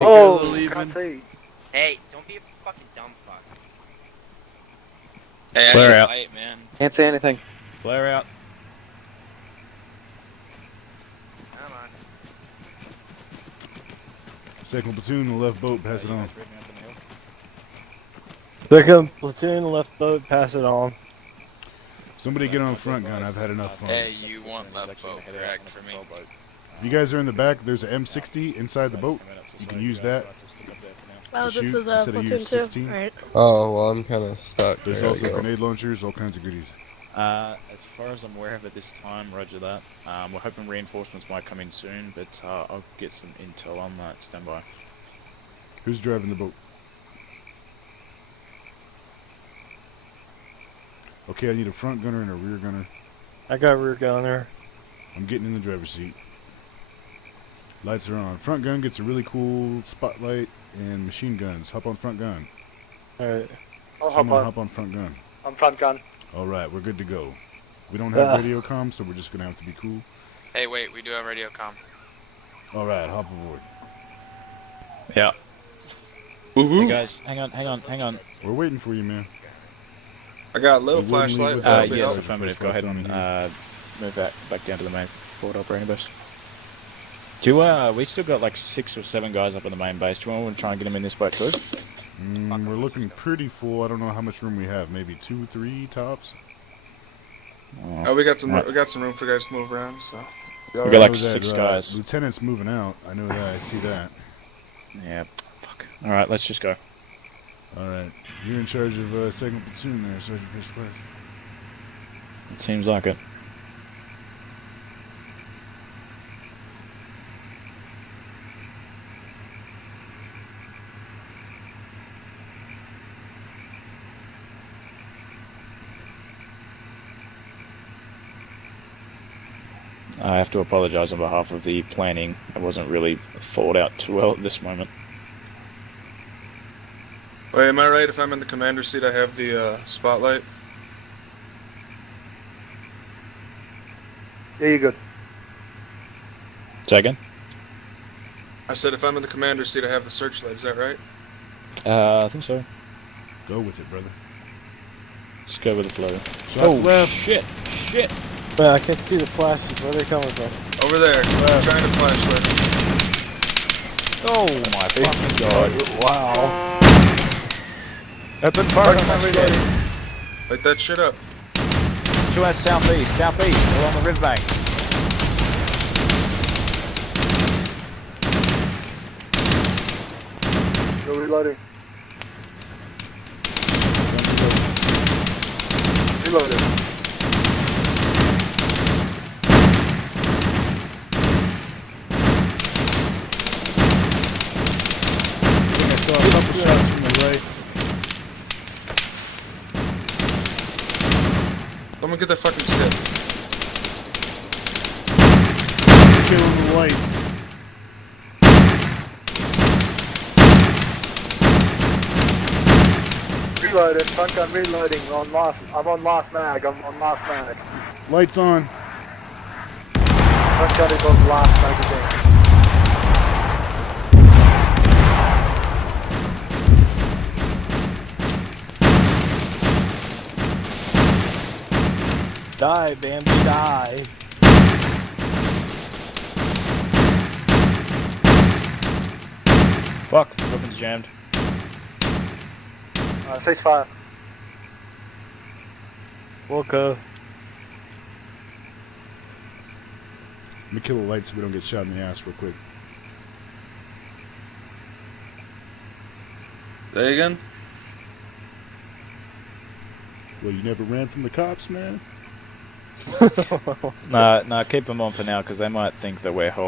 Oh, can't see. Hey, don't be a fucking dumb fuck. Hey, I Flare need a out. light, man. Can't see anything. Flare out. Come on. Second platoon, left boat, pass it on. Second platoon, left boat, pass it on. Somebody get on front gun, I've had enough fun. Hey, you want left boat, correct, for me? If you guys are in the back, there's an M60 inside the boat. You can use that. Oh, to this shoot is a instead of platoon use too. 16. Alright. Oh, well, I'm kind of stuck. There's also grenade launchers, all kinds of goodies. As far as I'm aware of at this time, roger that. We're hoping reinforcements might come in soon, but I'll get some intel on that. Stand by. Who's driving the boat? Okay, I need a front gunner and a rear gunner. I got rear gunner. I'm getting in the driver's seat. Lights are on. Front gun gets a really cool spotlight and machine guns. Hop on front gun. Alright. I'll Someone hop on front gun. I'm front gun. Alright, we're good to go. We don't have radio comm, so we're just going to have to be cool. Hey, wait, we do have radio comm. Alright, hop aboard. Yeah. Hey guys, hang on. We're waiting for you, man. I got a little We wouldn't flashlight. leave without Yes, the affirmative. first Go ahead class and down move back down to the main forward operating base. We still got like 6 or 7 guys up in the main base. Do you want to try and get them in this boat too? We're looking pretty full. I don't know how much room we have. Maybe 2, 3 tops. Oh, we got some room for you guys to move around. So. We I got like know that, 6 guys. Lieutenant's moving out. I know that. I see that. Yeah. Fuck. All right, let's just go. Alright. You're in charge of second platoon there, Sergeant First Class. It seems like it. I have to apologize on behalf of the planning. I wasn't really thought out too well at this moment. Wait, am I right? If I'm in the commander seat, I have the spotlight. Yeah, you're good. Say again? I said if I'm in the commander seat, I have the searchlight. Is that right? I think so. Go with it, brother. Just go with the flow. Shots left. Shit! Shit! Man, I can't see the flashes. Where are they coming from? Over there. Trying to flashlight. Oh my fucking god! Wow. Open fire on my reload. Light that shit up. To our southeast. We're on the riverbank. Go reloading. Reloading. Someone get that fucking stick. Killing the lights. Reloading. Front gun reloading. I'm on last mag. Lights on. Front gun is on last magazine. Die, Bambi, die. Fuck! Weapons jammed. Ceasefire. Wilco. Let me kill the lights so we don't get shot in the ass real quick. Say again? Well, you never ran from the cops, man? Nah, keep them on for now because they might think that we're home.